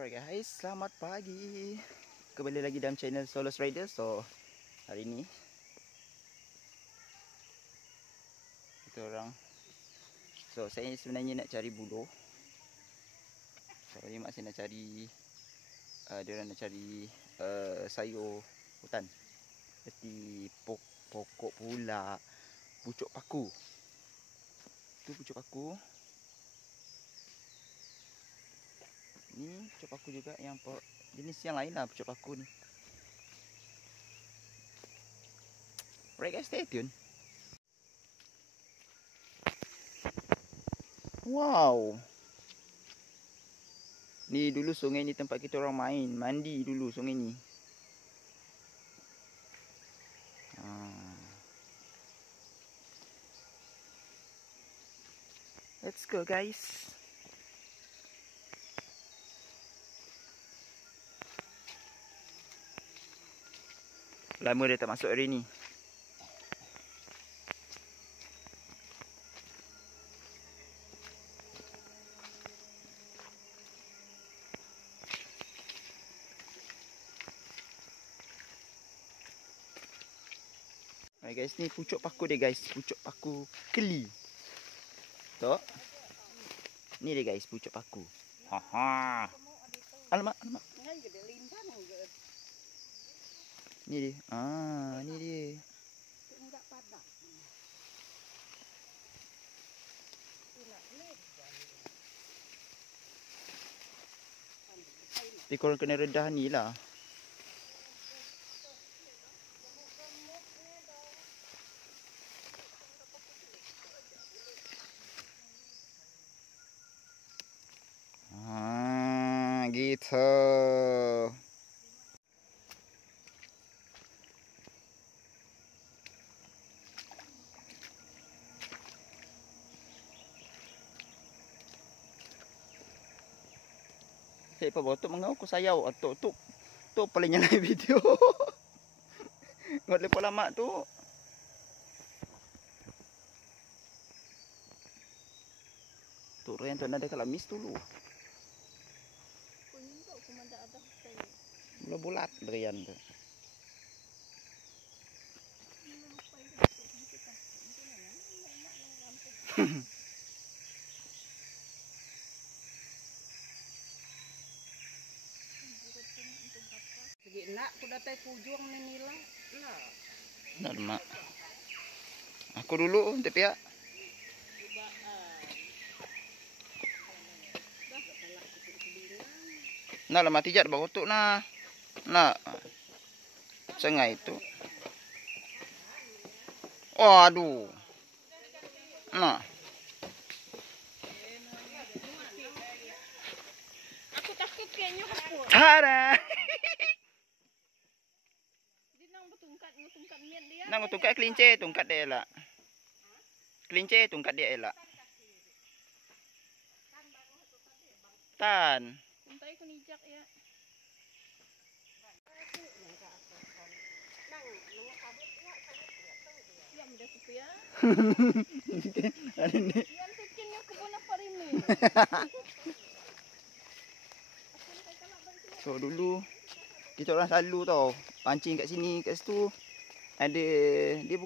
Alright guys, selamat pagi. Kembali lagi dalam channel Solos Rider. So, hari ni kita orang saya sebenarnya nak cari buluh. So, ni mak saya nak cari dia orang nak cari sayur hutan. Seperti pokok pula, pucuk paku. Tu pucuk paku. Ni pucuk paku juga yang jenis yang lain lah pucuk paku ni. Alright guys, stay tune. Wow. Ni dulu sungai ni tempat kita orang main, mandi dulu sungai ni. Let's go guys. Lama dia tak masuk hari ni. Hai guys, ni pucuk paku dia guys, pucuk paku keli. Tok. Ni dia guys, pucuk paku. Ha. Alamak. Ni dia. Ni dia. Tapi korang kena redah ni lah. Gitu. Saya pa botok mengau ko sayaw atok tu paling nyalai video. Ngot lepo lama tu. Tu yang tu ada kalamis dulu. Bulat berian tu. Sige nak ku datay pujuang ni nila. Nak mak. Aku dulu tapi ya. Nak lah mati jat bawa tu nah. Nak. Sengai itu. Waduh. Nah. Aku takut kayaknya hapur. Ada. Tungkat niat dia. Nang tungkat kelinci tungkat dia elak. Kelinci tungkat dia elak. Tan. Untai ku nijak ya. Ya mudah supaya. Ada ni. Yang tukinnya kebun apa ini? So dulu kita orang selalu tau pancing kat sini kat situ. Ada dia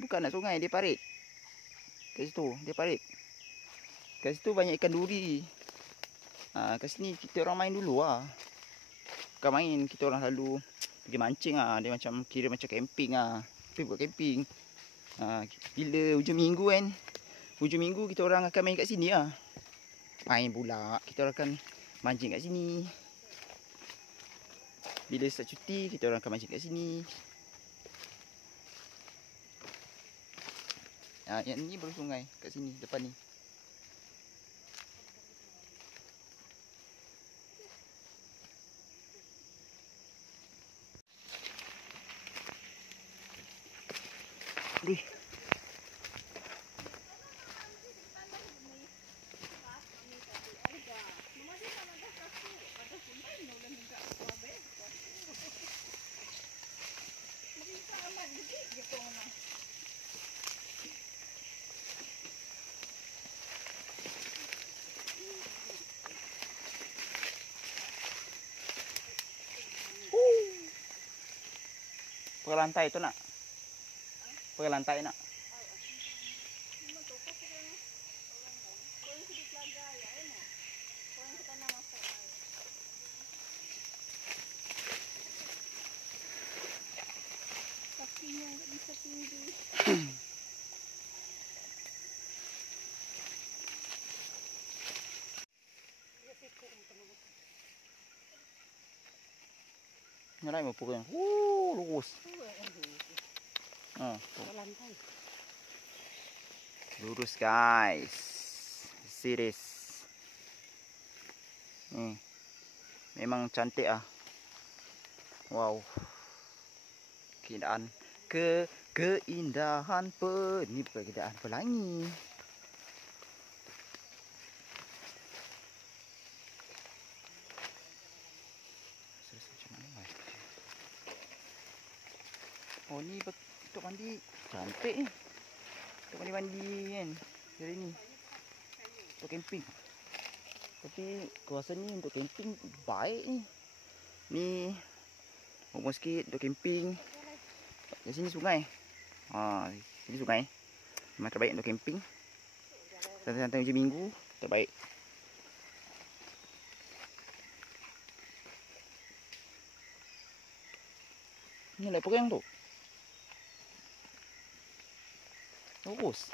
bukan nak sungai, dia parit. Kat situ dia parit. Kat situ banyak ikan duri. Kat sini kita orang main dulu lah. Bukan main, kita orang selalu pergi mancing lah. Dia macam kira macam camping lah. Tapi buat camping. Bila hujung minggu kan, hujung minggu kita orang akan main kat sini lah. Main pula, kita orang akan mancing kat sini. Bila start cuti, kita orang akan mancing kat sini. Yang ni baru sungai kat sini, depan ni. Aduh. Pakai lantai tu nak. Pakai lantai nak. Memang tu kau kira orang lain. Kau yang sedih telaga ya, enak. Kau yang kita nama apa? Kakinya nggak bisa tinggi. Nyalai mau pukul yang. Lurus. Lantai. Lurus guys. Serius. Nih. Memang cantik ah. Wow. Keindahan ini bukan keindahan pelangi. Oh ni untuk mandi cantik ni. Untuk mandi kan. Hari ni. Untuk camping. Tapi kawasan ni untuk camping baik ni. Ni umur sikit untuk camping. Di sini sungai. Sini sungai. Memang terbaik untuk camping. Santai-santai hujung minggu terbaik. Ni lah perang tu. Lurus.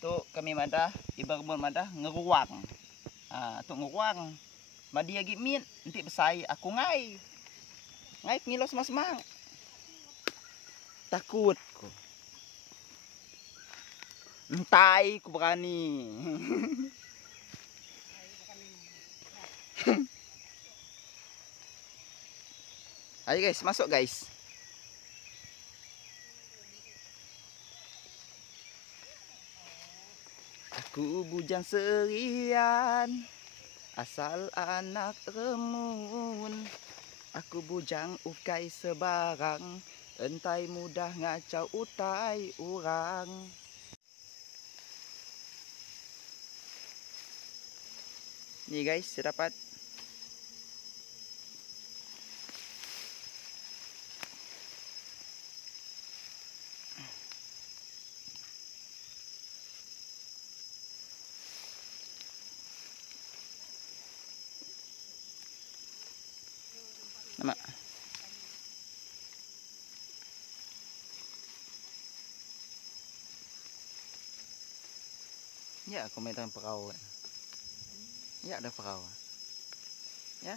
Tu kami madah, ibar kebun madah ngeruang. Tu ngeruang. Madi lagi min, nanti besai aku ngai. Ngai ngilo semang-semang. Takut ku. Entai ku berani. Ayo guys, masuk guys. Aku bujang serian, asal anak remun. Aku bujang ukai sebarang, entai mudah ngacau utai urang. Nih guys, saya dapat. Nama. Ya, aku main dalam perahu kan. Ya, ada perahu. Ya,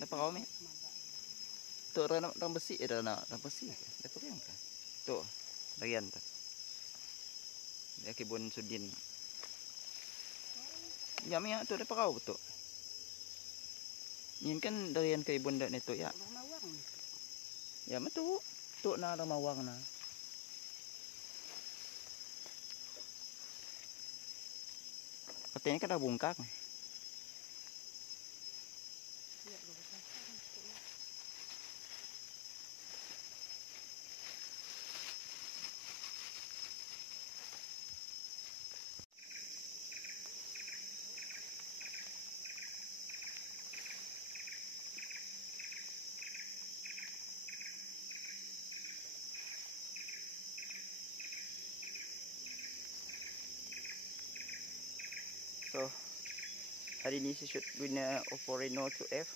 ada perahu ni. Tu orang besi, orang besi. Ada perang kan? Tu, bagian tu. Dia kebun Sudin. Ya, tu ada perahu betul. Ini kan darian kebun dak neto ya. Ya, betul. Tu na ada mawang na. Katanya kan ada bungkang. So, hari ini saya shoot guna Oppo Reno 2F.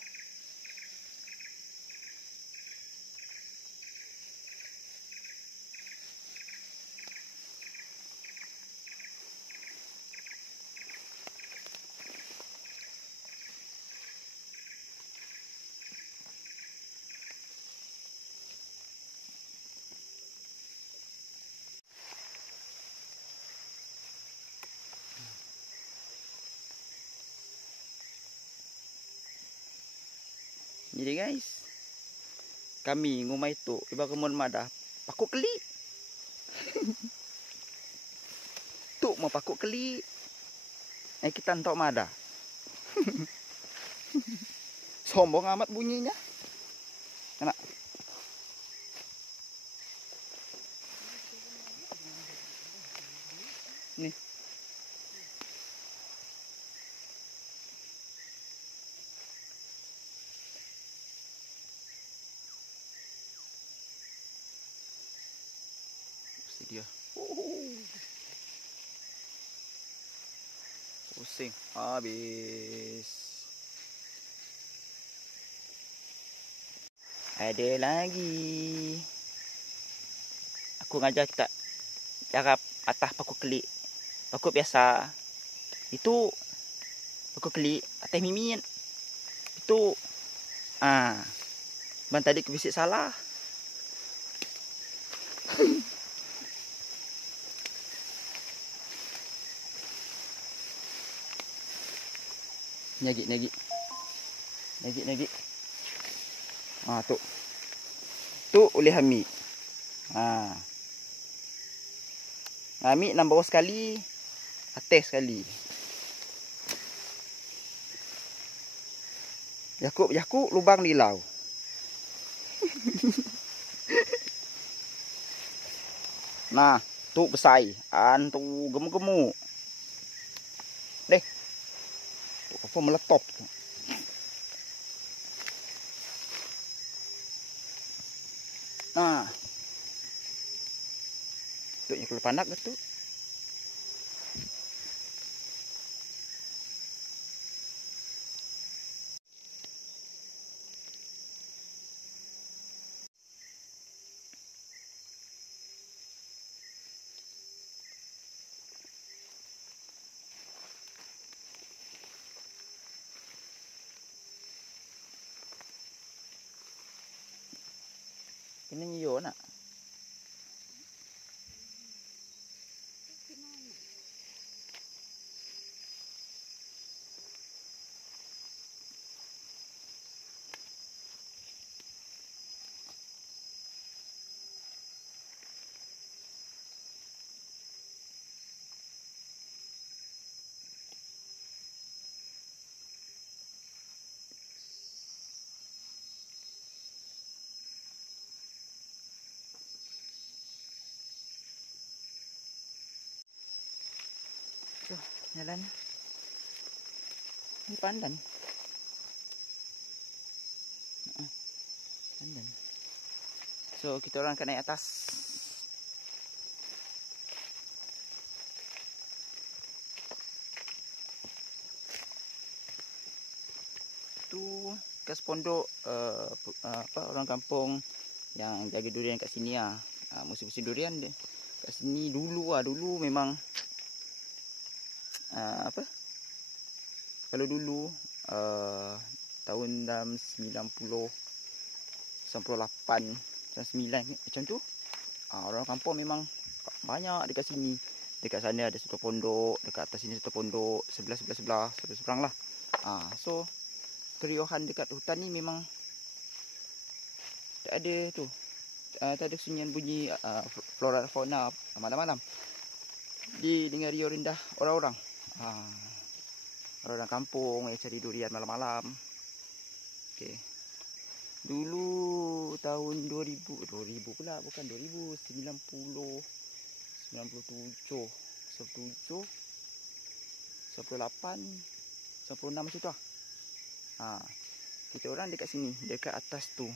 Jadi guys, kami ngumai tu iba kemun madah pakuk keli. Tu mau pakuk keli. Kita entok madah. Sombong amat bunyinya. Kena. Nih. Pusing habis. Ada lagi. Aku ngajar kita cara atas paku kelik. Paku biasa. Itu paku kelik atas mimin. Itu Bang tadi aku bisik salah. Nyagi. Tu. Tu oleh Hamid. Hamid nak bawah sekali, atas sekali. Yakub lubang dilau. Nah, tu besai, tu gemuk-gemuk. Deh. Tu apa meletop. Nah. Tu yang kalau panak tu. Kena nyiyo nak. Jalan. Ini pandan. Pandan. So kita orang akan naik atas. Tu bekas pondok orang kampung yang jaga durian kat sini ah. Musim-musim durian dia kat sini dulu memang kalau dulu tahun dalam 90 98 99 macam tu, orang kampung memang banyak dekat sini. Dekat sana ada satu pondok, dekat atas sini satu pondok, sebelah seberang lah. So keriuhan dekat hutan ni memang tak ada tu. Tak ada sunyian bunyi flora fauna malam-malam. Didengar riuh rendah orang-orang. Orang kampung yang cari durian malam-malam. Okey. Dulu tahun 2000 pula, bukan 2000, 90, 97, 97, 98, 96 macam tu lah. Kita orang dekat sini, dekat atas tu.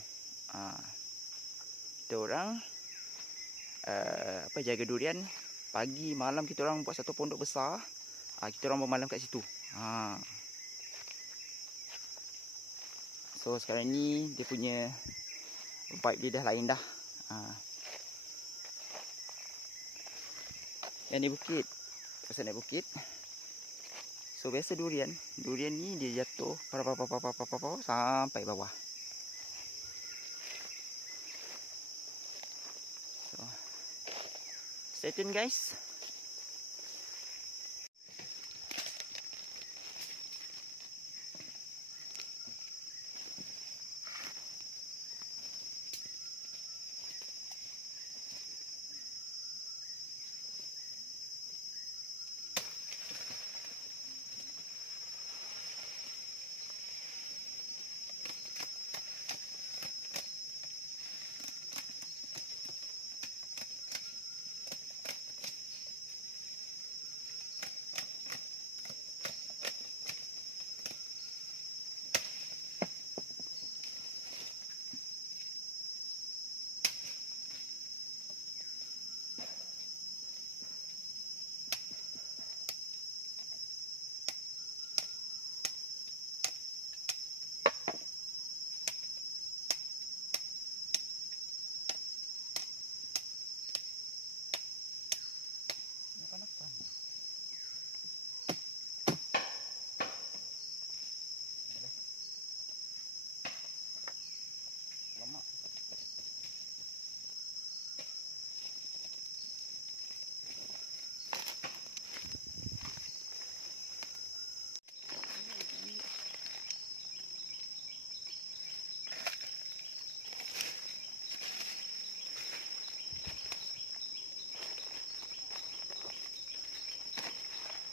Kita orang jaga durian. Pagi malam kita orang buat satu pondok besar. Kita orang bermalam kat situ. So sekarang ni dia punya vibe dia dah lain dah. Yang ni bukit. Pasal naik bukit. So biasa durian ni dia jatuh sampai bawah. So stay tune guys.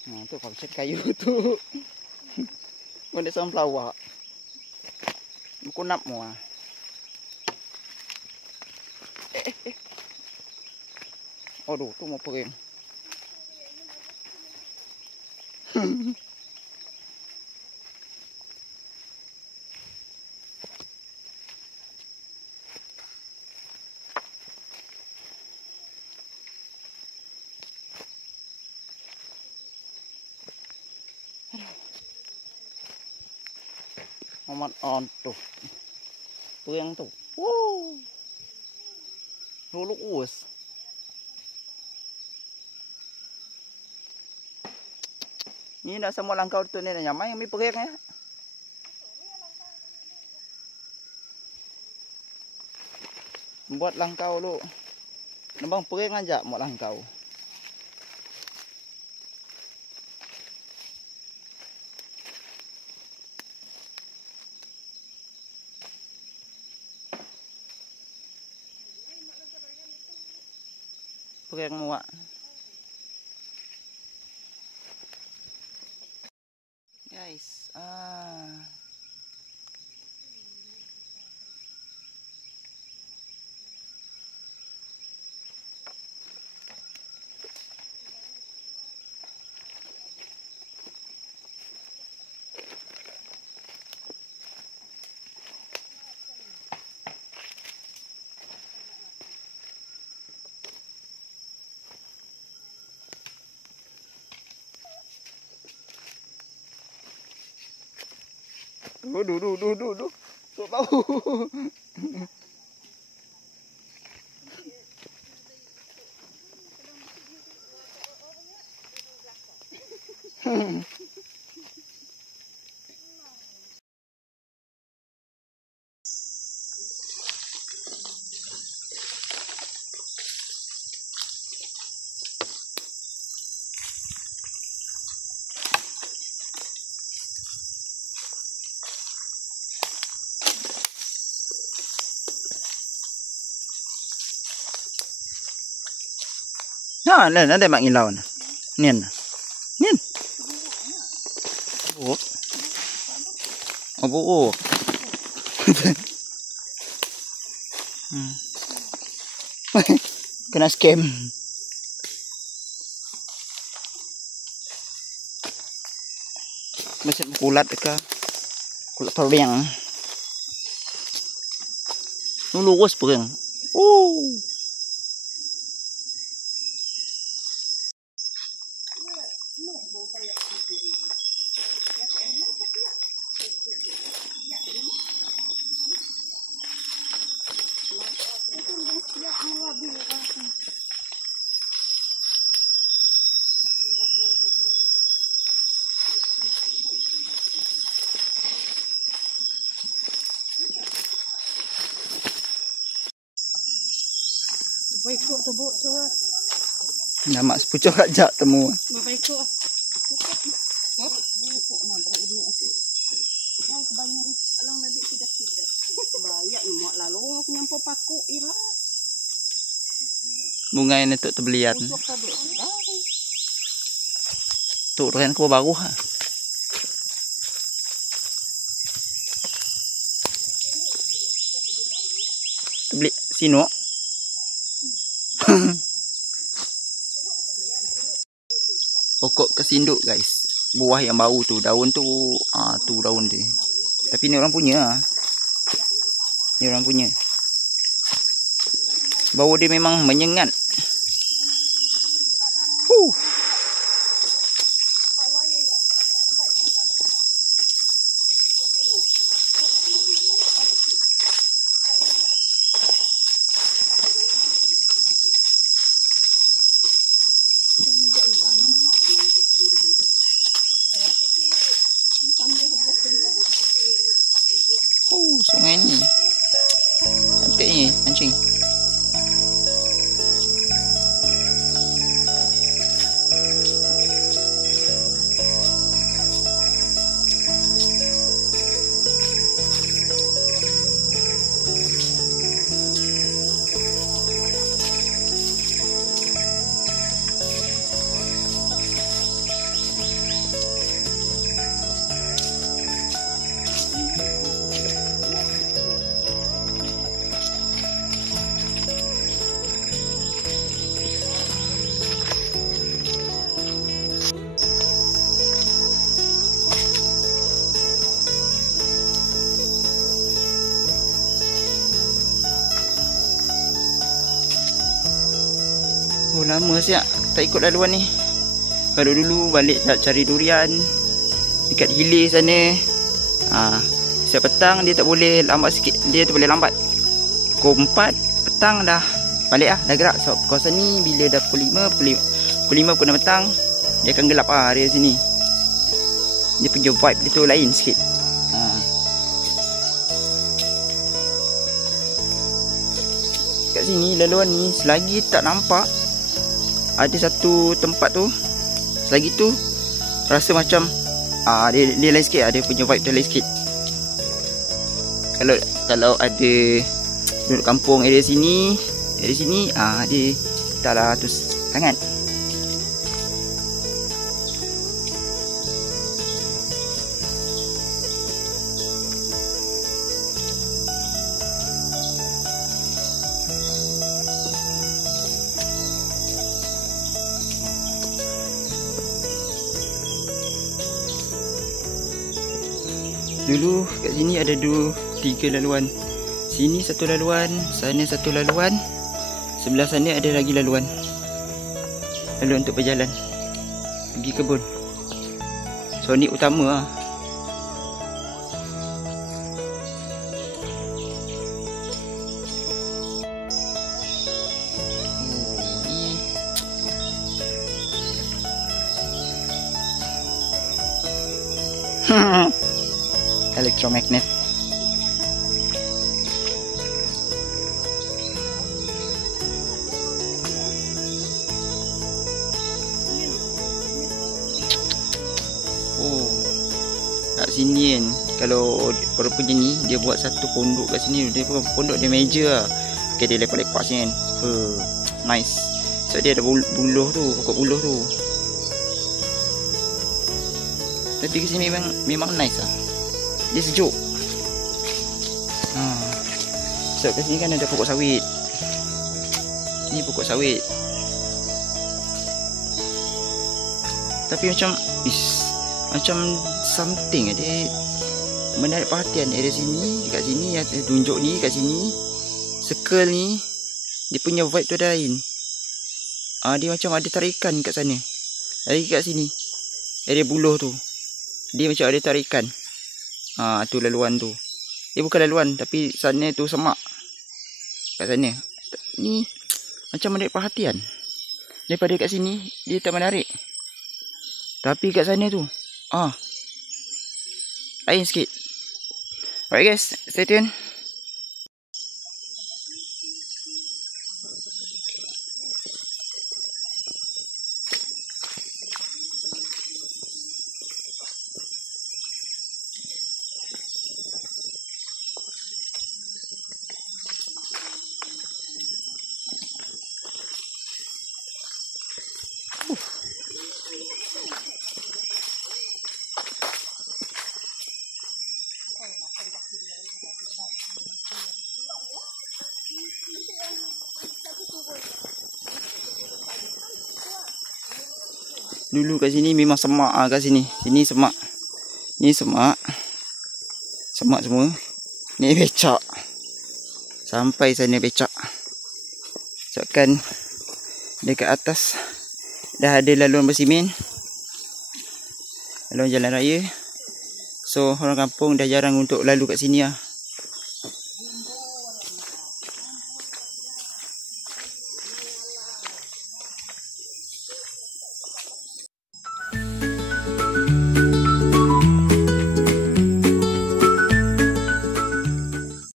Nah, tu function kayu tu. Benda sunflower. Buku nap mo ah. Aduh, tu mau pergi. Amat on tuh. Pergi tu. Wow. Dulu us. Ni nak semua langkau tu ni nyamai yang mi pergi ya. Buat langkau lu. Nembang pergi ngajak mau langkau. Pergi muak. Guys, Duh. Tuh bau. Nah, ada mak ngilau na. Nian. Oh. Oh. Kena scam. Macam kulat ke? Kulat perang. Lurus perang. Oh. Baik tu tebuk tu. Nama sepucuk ajak temu. Baik tu. Buku nak berat dulu. Yang kebanyakan alang nadi tidak. Banyak ni mak lalu aku nyampo paku ilah. Bunga ini tu terbelian. Tu ren ko baru ha. Beli sino. Pokok kesinduk guys. Buah yang bau tu, daun tu, tu daun dia. Tapi ni orang punya. Ni orang punya. Bau dia memang menyengat. Sungai ni cantik ni mancing. lama siap tak ikut laluan ni. Kalau dulu balik nak cari durian dekat hilir sana. Siap petang dia tak boleh lambat sikit. Dia tak boleh lambat. Pukul 4 petang dah balik lah. Dah gerak. Sebab kawasan ni bila dah pukul 5 pukul 6 petang dia akan gelap lah area sini. Dia punya vibe dia tu lain sikit. Kat sini laluan ni selagi tak nampak ada satu tempat tu, selagi tu rasa macam dia lain sikit. Dia punya vibe tu lain sikit. Kalau ada duduk kampung area sini dia tak lah tu sangat. Dulu kat sini ada 3 laluan. Sini satu laluan, sana satu laluan, sebelah sana ada lagi laluan. Laluan untuk berjalan pergi kebun. So ni utama lah. Electromagnet. Kat sini kan, kalau orang punya ni dia buat satu pondok kat sini. Dia bukan pondok, dia meja lah. Okay, dia lepak-lepak sini kan. Nice. So dia ada buluh tu, pokok buluh tu. Tapi kat sini memang nice lah. Dia sejuk. So kat sini kan ada pokok sawit. Ni pokok sawit. Tapi macam macam something ada menarik perhatian area sini. Kat sini ada tunjuk ni, kat sini circle ni dia punya vibe tu ada lain. Dia macam ada tarikan kat sana. Lagi kat sini area buluh tu dia macam ada tarikan. Tu laluan tu. Dia bukan laluan tapi sana tu semak. Kat sana ni macam menarik perhatian. Daripada kat sini dia tak menarik. Tapi kat sana tu lain sikit. Alright guys, stay tune. Dulu kat sini memang semak kat sini. Sini semak. Ni semak. Semak semua. Ni becak. Sampai sana becak. Sebabkan dekat atas dah ada laluan bersimen. Laluan jalan raya. So orang kampung dah jarang untuk lalu kat sini lah.